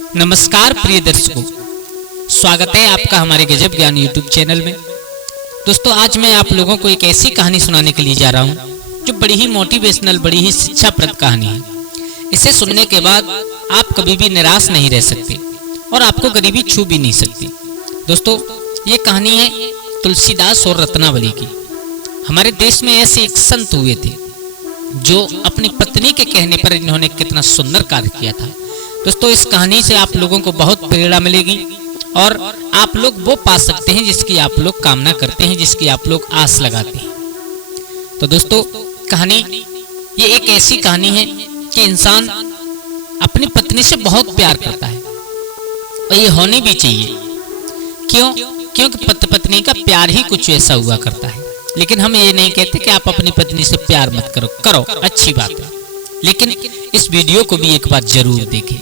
नमस्कार प्रिय दर्शकों, स्वागत है आपका हमारे गजब ज्ञान यूट्यूब चैनल में। दोस्तों, आज मैं आप लोगों को एक ऐसी कहानी सुनाने के लिए जा रहा हूं जो बड़ी ही मोटिवेशनल, बड़ी ही शिक्षाप्रद कहानी है। इसे सुनने के बाद आप कभी भी निराश नहीं रह सकते और आपको गरीबी छू भी नहीं सकती। दोस्तों, ये कहानी है तुलसीदास और रत्नावली की। हमारे देश में ऐसे एक संत हुए थे जो अपनी पत्नी के कहने पर इन्होंने कितना सुंदर कार्य किया था। दोस्तों, इस कहानी से आप लोगों को बहुत प्रेरणा मिलेगी और आप लोग वो पा सकते हैं जिसकी आप लोग कामना करते हैं, जिसकी आप लोग आस लगाते हैं। तो दोस्तों, कहानी ये एक ऐसी कहानी है कि इंसान अपनी पत्नी से बहुत प्यार करता है और ये होनी भी चाहिए। क्योंकि पत्नी का प्यार ही कुछ ऐसा हुआ करता है। लेकिन हम ये नहीं कहते कि आप अपनी पत्नी से प्यार मत करो, अच्छी बात है, लेकिन इस वीडियो को भी एक बार जरूर देखें।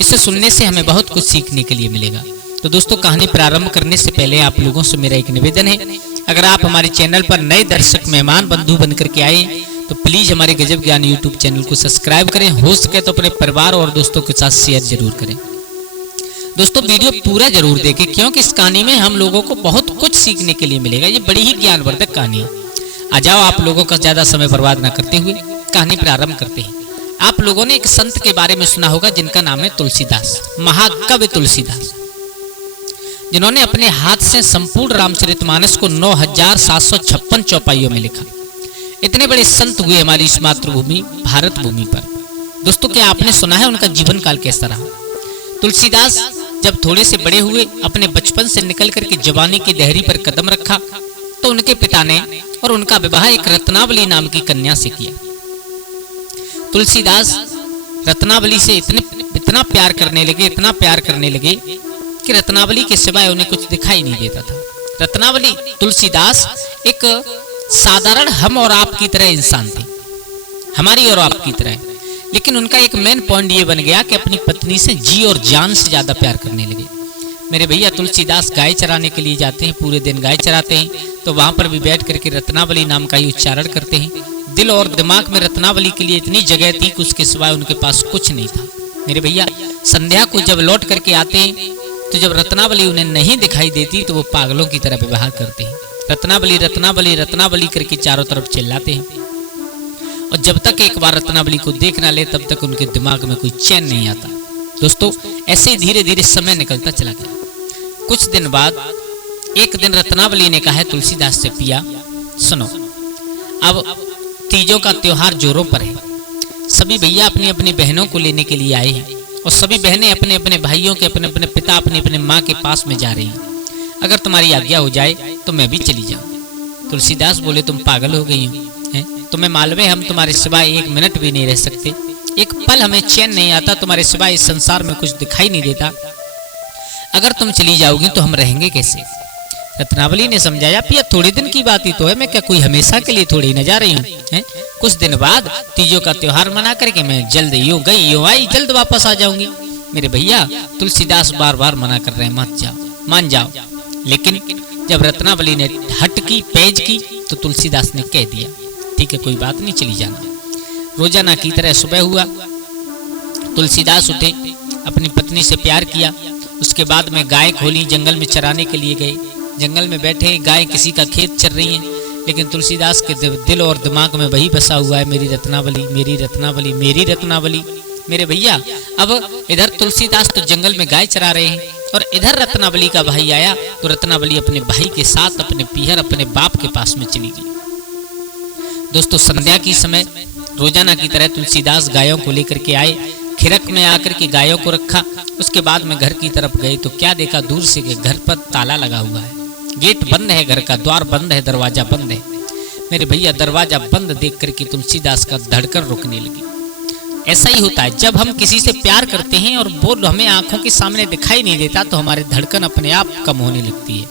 इसे सुनने से हमें बहुत कुछ सीखने के लिए मिलेगा। तो दोस्तों, कहानी प्रारंभ करने से पहले आप लोगों से मेरा एक निवेदन है, अगर आप हमारे चैनल पर नए दर्शक मेहमान बंधु बनकर के आए तो प्लीज हमारे गजब ज्ञान यूट्यूब चैनल को सब्सक्राइब करें। हो सके तो अपने परिवार और दोस्तों के साथ शेयर जरूर करें। दोस्तों, वीडियो पूरा जरूर देखें क्योंकि इस कहानी में हम लोगों को बहुत कुछ सीखने के लिए मिलेगा। ये बड़ी ही ज्ञानवर्धक कहानी है। आ जाओ, आप लोगों का ज्यादा समय बर्बाद न करते हुए कहानी प्रारंभ करते हैं। आप लोगों ने एक संत के बारे में सुना होगा जिनका नाम है तुलसीदास, महाकवि तुलसीदास, जिन्होंने अपने हाथ से संपूर्ण रामचरितमानस को 9756 चौपाइयों में लिखा। इतने बड़े संत हुए हमारी इस मातृभूमि भारत भूमि पर। दोस्तों, क्या आपने सुना है उनका जीवन काल कैसा रहा? तुलसीदास जब थोड़े से बड़े हुए, अपने बचपन से निकल करके जवानी की दहरी पर कदम रखा तो उनके पिता ने और उनका विवाह एक रत्नावली नाम की कन्या से किया। तुलसीदास रत्नावली से इतना प्यार करने लगे कि रत्नावली के सिवाय उन्हें कुछ दिखाई नहीं देता था। रत्नावली तुलसीदास एक साधारण हम और आप की तरह इंसान थे, हमारी और आपकी तरह, लेकिन उनका एक मेन पॉइंट ये बन गया कि अपनी पत्नी से जी और जान से ज्यादा प्यार करने लगे। मेरे भैया तुलसीदास गाय चराने के लिए जाते हैं, पूरे दिन गाय चराते हैं, तो वहां पर भी बैठ करके रत्नावली नाम का ही उच्चारण करते हैं। दिल और दिमाग में रत्नावली के लिए इतनी जगह थी कि उसके सिवाय उनके पास कुछ नहीं था। मेरे भैया संध्या को जब लौट करके आते हैं तो जब रत्नावली उन्हें नहीं दिखाई देती तो वो पागलों की तरह व्यवहार करते हैं। रत्नावली रत्नावली रत्नावली करके चारों तरफ चिल्लाते हैं और जब तक एक बार रत्नावली को देख ना ले तब तक उनके दिमाग में कोई चैन नहीं आता। दोस्तों, ऐसे ही धीरे धीरे समय निकलता चला गया। कुछ दिन बाद एक दिन रत्नावली ने कहा तुलसीदास से, पिया सुनो, अब तीजों का त्योहार जोरों पर है। सभी भैया अपनी अपनी बहनों को लेने के लिए आए हैं और सभी बहनें अपने अपने भाइयों के, अपने अपने पिता, अपने अपने माँ के पास में जा रही हैं। अगर तुम्हारी आज्ञा हो जाए तो मैं भी चली जाऊं। तुलसीदास बोले, तुम पागल हो गई हो, तुम्हें मालूम है हम तुम्हारे सिवाय एक मिनट भी नहीं रह सकते, एक पल हमें चैन नहीं आता, तुम्हारे सिवाय इस संसार में कुछ दिखाई नहीं देता। अगर तुम चली जाओगी तो हम रहेंगे कैसे? रत्नावली ने समझाया, पिया थोड़े दिन की बात ही तो है, मैं क्या कोई हमेशा के लिए थोड़ी न जा रही हूँ। कुछ दिन बाद तीजों का त्योहार मना करके मैं जल्द यूं गई यूं आई, जल्द वापस आ जाऊंगी। मेरे भैया तुलसीदास बार बार मना कर रहे हैं, मत जाओ, मान जाओ। लेकिन जब रत्नावली ने हट की, पेज की, तो तुलसीदास ने कह दिया, ठीक है कोई बात नहीं, चली जाना। रोजाना की तरह सुबह हुआ, तुलसीदास उठे, अपनी पत्नी से प्यार किया। उसके बाद में गाय खोली, जंगल में चराने के लिए गए। जंगल में बैठे, गाय किसी का खेत चर रही है, लेकिन तुलसीदास के दिल और दिमाग में वही बसा हुआ है, मेरी रत्नावली, मेरी रत्नावली, मेरी रत्नावली। मेरे भैया अब इधर तुलसीदास तो जंगल में गाय चरा रहे हैं और इधर रत्नावली का भाई आया तो रत्नावली अपने भाई के साथ अपने पीहर, अपने बाप के पास में चली गई। दोस्तों, संध्या की समय रोजाना की तरह तुलसीदास गायों को लेकर के आए, खिरक में आकर के गायों को रखा। उसके बाद में घर की तरफ गए तो क्या देखा, दूर से घर पर ताला लगा हुआ है, गेट बंद है, घर का द्वार बंद है, दरवाजा बंद है। मेरे भैया दरवाजा बंद देख करके तुलसीदास का धड़कन रुकने लगी। ऐसा ही होता है, जब हम किसी से प्यार करते हैं और वो हमें आंखों के सामने दिखाई नहीं देता तो हमारी धड़कन अपने आप कम होने लगती है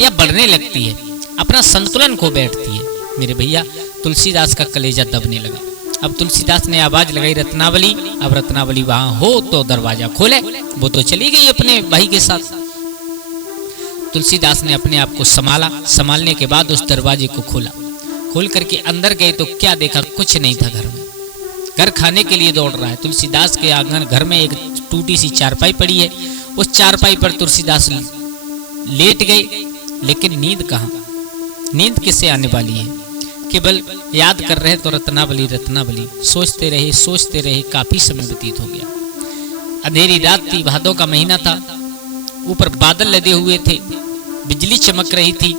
या बढ़ने लगती है, अपना संतुलन खो बैठती है। मेरे भैया तुलसीदास का कलेजा दबने लगा। अब तुलसीदास ने आवाज लगाई, रत्नावली। अब रत्नावली वहां हो तो दरवाजा खोले, वो तो चली गई अपने भाई के साथ। तुलसीदास ने अपने आप को संभाला, संभालने के बाद उस दरवाजे को खोला। खोल करके अंदर गए तो क्या देखा, कुछ नहीं था घर में। घर खाने के लिए दौड़ रहा है। तुलसीदास के आंगन घर में एक टूटी सी चारपाई पड़ी है, उस चारपाई पर तुलसीदास लेट गए, लेकिन नींद कहाँ, नींद किससे आने वाली है। केवल याद कर रहे तो रत्नावली रत्नावली सोचते रहे, काफी समय व्यतीत हो गया। अंधेरी रात थी, भादों का महीना था, ऊपर बादल लदे हुए थे, बिजली चमक रही थी,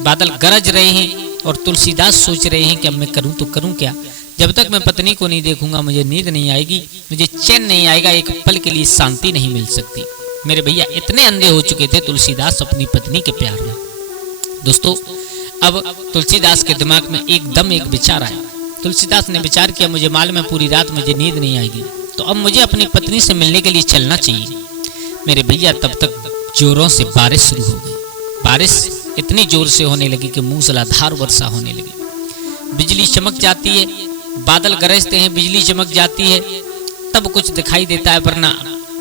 बादल गरज रहे हैं और तुलसीदास सोच रहे हैं कि अब मैं करूं तो करूं क्या। जब तक मैं पत्नी को नहीं देखूंगा मुझे नींद नहीं आएगी, मुझे चैन नहीं आएगा, एक पल के लिए शांति नहीं मिल सकती। मेरे भैया इतने अंधे हो चुके थे तुलसीदास अपनी पत्नी के प्यार में। दोस्तों, अब तुलसीदास के दिमाग में एकदम एक विचार आया। तुलसीदास ने विचार किया, मुझे मालूम है पूरी रात मुझे नींद नहीं आएगी, तो अब मुझे अपनी पत्नी से मिलने के लिए चलना चाहिए। मेरे भैया तब तक जोरों से बारिश शुरू हो गई। बारिश इतनी जोर से होने लगी कि मूसलाधार वर्षा होने लगी। बिजली चमक जाती है, बादल गरजते हैं, बिजली चमक जाती है, तब कुछ दिखाई देता है, वरना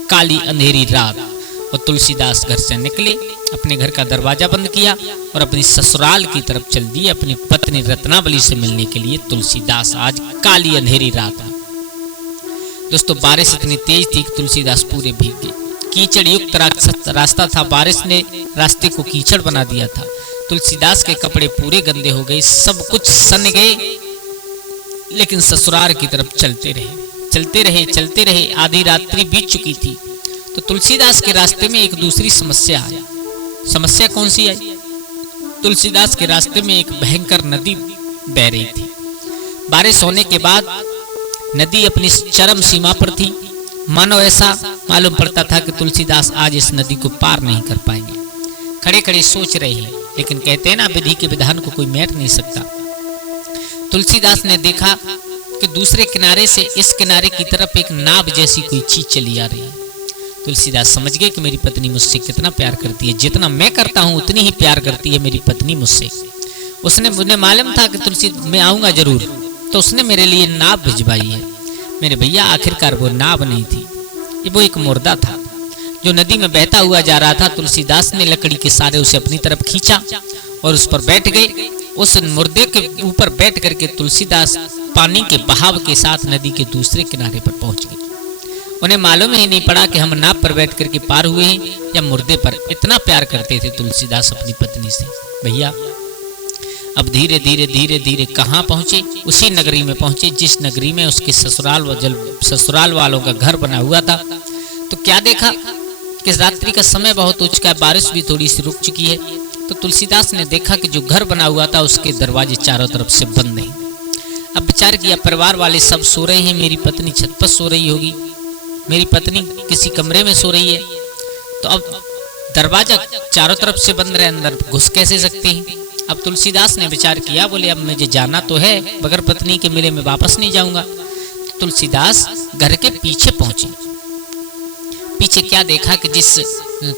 काली अंधेरी रात। और तुलसीदास घर से निकले, अपने घर का दरवाजा बंद किया और अपनी ससुराल की तरफ चल दिए अपनी पत्नी रत्नावली से मिलने के लिए। तुलसीदास आज काली अंधेरी रात में। दोस्तों, बारिश इतनी तेज थी कि तुलसीदास पूरे भीग गए। कीचड़ युक्त रास्ता था, बारिश ने रास्ते को कीचड़ बना दिया था। तुलसीदास के कपड़े पूरे गंदे हो गए, सब कुछ सन गए, लेकिन ससुराल की तरफ चलते रहे। आधी रात्रि बीत चुकी थी तो तुलसीदास के रास्ते में एक दूसरी समस्या आई। समस्या कौन सी आई? तुलसीदास के रास्ते में एक भयंकर नदी बह रही थी। बारिश होने के बाद नदी अपनी चरम सीमा पर थी। मानो ऐसा मालूम पड़ता था कि तुलसीदास आज इस नदी को पार नहीं कर पाएंगे। खड़े खड़े सोच रहे हैं, लेकिन कहते हैं ना, विधि के विधान को कोई मेट नहीं सकता। तुलसीदास ने देखा कि दूसरे किनारे से इस किनारे की तरफ एक नाव जैसी कोई चीज चली आ रही है। तुलसीदास समझ गए कि मेरी पत्नी मुझसे कितना प्यार करती है, जितना मैं करता हूँ उतनी ही प्यार करती है मेरी पत्नी मुझसे। उसने मुझे मालूम था कि तुलसी मैं आऊंगा जरूर, तो उसने मेरे लिए नाव भिजवाई है। मेरे भैया आखिरकार वो नाव नहीं थी, वो एक मुर्दा था जो नदी में बहता हुआ जा रहा था। तुलसीदास ने लकड़ी के सहारे उसे अपनी तरफ खींचा और उस पर बैठ गए। उस मुर्दे के ऊपर बैठ करके तुलसीदास पानी के बहाव के साथ नदी के दूसरे किनारे पर पहुंच गए। उन्हें मालूम ही नहीं पड़ा कि हम नाव पर बैठ करके पार हुए हैं या मुर्दे पर। इतना प्यार करते थे तुलसीदास अपनी पत्नी से। भैया अब धीरे धीरे कहाँ पहुंचे? उसी नगरी में पहुंचे जिस नगरी में उसके ससुराल वालों का घर बना हुआ था। तो क्या देखा कि रात्रि का समय बहुत हो चुका है, बारिश भी थोड़ी सी रुक चुकी है। तो तुलसीदास ने देखा कि जो घर बना हुआ था उसके दरवाजे चारों तरफ से बंद हैं। अब विचार किया, परिवार वाले सब सो रहे हैं, मेरी पत्नी छत पर सो रही होगी, मेरी पत्नी किसी कमरे में सो रही है, तो अब दरवाजा चारों तरफ से बंद रहे, अंदर घुस कैसे सकते हैं। अब तुलसीदास ने विचार किया, बोले अब मुझे जाना तो है, बगैर पत्नी के मिले मैं वापस नहीं जाऊंगा। तो तुलसीदास घर के पीछे पहुंचे। पीछे क्या देखा कि जिस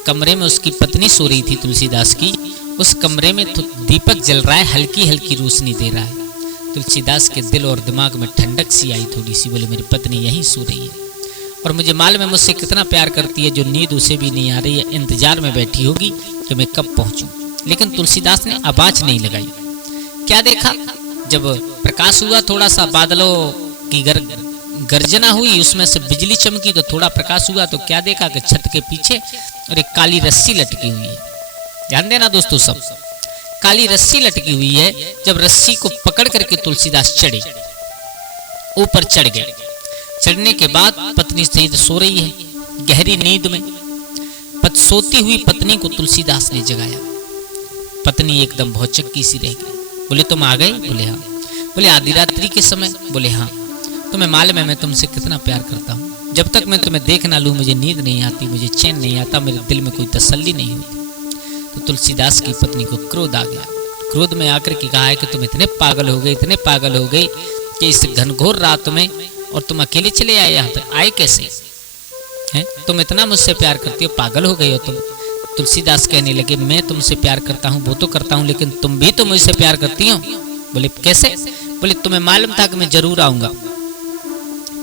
कमरे में उसकी पत्नी सो रही थी तुलसीदास की, उस कमरे में दीपक जल रहा है, हल्की हल्की रोशनी दे रहा है। तुलसीदास के दिल और दिमाग में ठंडक सी आई थोड़ी सी। बोले मेरी पत्नी यहीं सो रही है और मुझे मालूम है मुझसे कितना प्यार करती है, जो नींद उसे भी नहीं आ रही है, इंतजार में बैठी होगी कि मैं कब पहुंचूं। लेकिन तुलसीदास ने आवाज नहीं लगाई। क्या देखा, जब प्रकाश हुआ, थोड़ा सा बादलों की गर्जना हुई, उसमें से बिजली चमकी तो थोड़ा प्रकाश हुआ, तो क्या देखा कि छत के पीछे और एक काली रस्सी लटकी हुई है। ध्यान देना दोस्तों, सब काली रस्सी लटकी हुई है। जब रस्सी को पकड़ करके तुलसीदास चढ़े, ऊपर चढ़ गए। चढ़ने के बाद पत्नी सहित सो रही है गहरी नींद में। सोती हुई पत्नी को तुलसीदास ने जगाया। पत्नी एकदम भौचक्की सी रह गई। बोले तुम आ गए? बोले हाँ। बोले आधी रात्रि के समय? बोले हाँ। तुम्हें मालूम है मैं तुमसे कितना प्यार करता हूँ, जब तक मैं तुम्हें देख ना लूँ मुझे नींद नहीं आती, मुझे चैन नहीं आता, मेरे दिल में कोई तसल्ली नहीं होती। तो तुलसीदास की पत्नी को क्रोध आ गया। क्रोध में आकर के कहा है कि तुम इतने पागल हो गए, इतने पागल हो गए कि इस घनघोर रात में, और तुम अकेले चले आए यहाँ तक, आए कैसे हैं? तुम इतना मुझसे प्यार करती हो, पागल हो गए हो तुम। तुलसीदास कहने लगे मैं तुमसे प्यार करता हूँ, वो तो करता हूँ, लेकिन तुम भी तो मुझसे प्यार करती हो। बोले कैसे? बोले तुम्हें मालूम था कि मैं जरूर आऊंगा,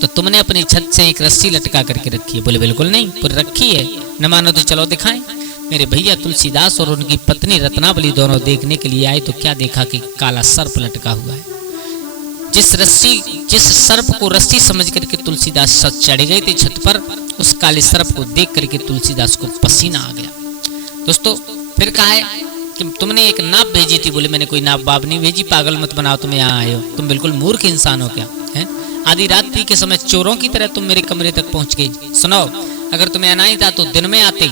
तो तुमने अपनी छत से एक रस्सी लटका करके रखी है। बोले बिल्कुल नहीं, पूरी रखी है, न मानो तो चलो दिखाएं। मेरे भैया तुलसीदास और उनकी पत्नी रत्नावली दोनों देखने के लिए आए, तो क्या देखा कि काला सर्प लटका हुआ है। जिस सर्प को रस्सी समझ करके तुलसीदास चढ़ गए थे छत पर, उस काले सर्प को देख करके तुलसीदास को पसीना आ गया। दोस्तों फिर कहा है कि तुमने एक नाव भेजी थी, बोले मैंने कोई नाव बाब नहीं भेजी, पागल मत बनाओ, तुम यहाँ आए हो, तुम बिल्कुल मूर्ख इंसान हो क्या है? आधी रात्रि के समय चोरों की तरह तुम मेरे कमरे तक पहुंच गए। सुनो, अगर तुम्हें आना ही था तो दिन में आते,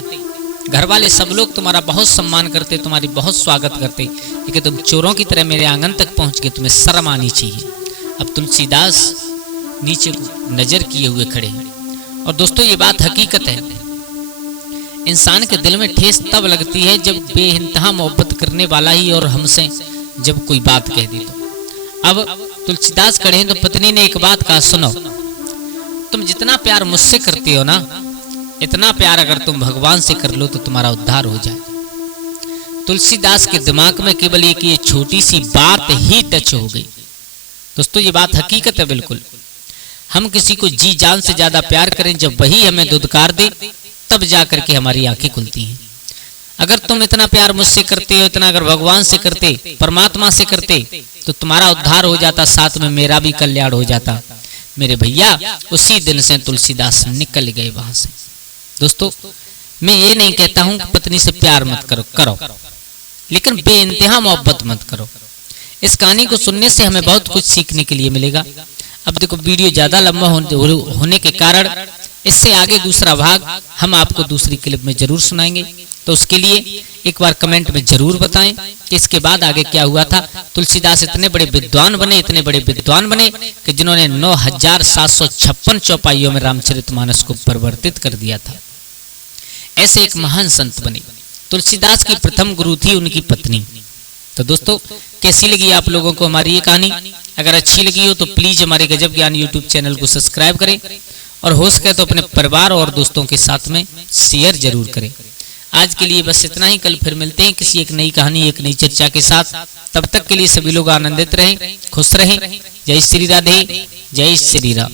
घर वाले सब लोग तुम्हारा बहुत सम्मान करते, तुम्हारी बहुत स्वागत करते, लेकिन तुम चोरों की तरह मेरे आंगन तक पहुंच गए, तुम्हें शर्म आनी चाहिए। अब तुलसीदास नीचे को नजर किए हुए खड़े हैं। और दोस्तों ये बात हकीकत है, इंसान के दिल में ठेस तब लगती है जब बेइंतहा मोहब्बत करने वाला ही और हमसे जब कोई बात कह दी तो। अब तुलसीदास खड़े हैं तो पत्नी ने एक बात कहा, सुनो, तुम जितना प्यार मुझसे करती हो ना, इतना प्यार अगर तुम भगवान से कर लो तो तुम्हारा उद्धार हो जाए। तुलसीदास के दिमाग में केवल एक ये छोटी सी बात ही टच हो गई। दोस्तों ये बात हकीकत है बिल्कुल। हम किसी को जी जान से ज्यादा प्यार करें, जब वही हमें दुदकार दे तब जाकर के हमारी आंखें खुलती हैं। अगर तुम इतना प्यार मुझसे करते हो, इतना अगर भगवान से करते, परमात्मा से करते, तो तुम्हारा उद्धार हो जाता, साथ में मेरा भी कल्याण हो जाता। मेरे भैया उसी दिन से तुलसीदास निकल गए वहां से। दोस्तों मैं ये नहीं कहता हूं कि पत्नी से प्यार मत करो, लेकिन बेइंतहा मोहब्बत मत करो। इस कहानी को सुनने से हमें बहुत कुछ सीखने के लिए मिलेगा। अब देखो वीडियो ज्यादा लंबा होने के कारण इससे आगे दूसरा भाग हम आपको दूसरी क्लिप में जरूर सुनाएंगे, तो उसके लिए एक बार कमेंट में जरूर बताएं कि इसके बाद आगे क्या हुआ था। तुलसीदास इतने बड़े विद्वान बने कि जिन्होंने 9756 चौपाइयों में रामचरितमानस को परिवर्तित कर दिया था। ऐसे एक महान संत बने। तुलसीदास की प्रथम गुरु थी उनकी पत्नी। तो दोस्तों कैसी लगी आप लोगों को हमारी ये कहानी? अगर अच्छी लगी हो तो प्लीज हमारे गजब ज्ञान यूट्यूब चैनल को सब्सक्राइब करें, और हो सके तो अपने परिवार और दोस्तों के साथ में शेयर जरूर करें। आज के लिए बस इतना ही, कल फिर मिलते हैं किसी एक नई कहानी, एक नई चर्चा के साथ। तब तक के लिए सभी लोग आनंदित रहें, खुश रहें। जय श्री राधे, जय श्री राम।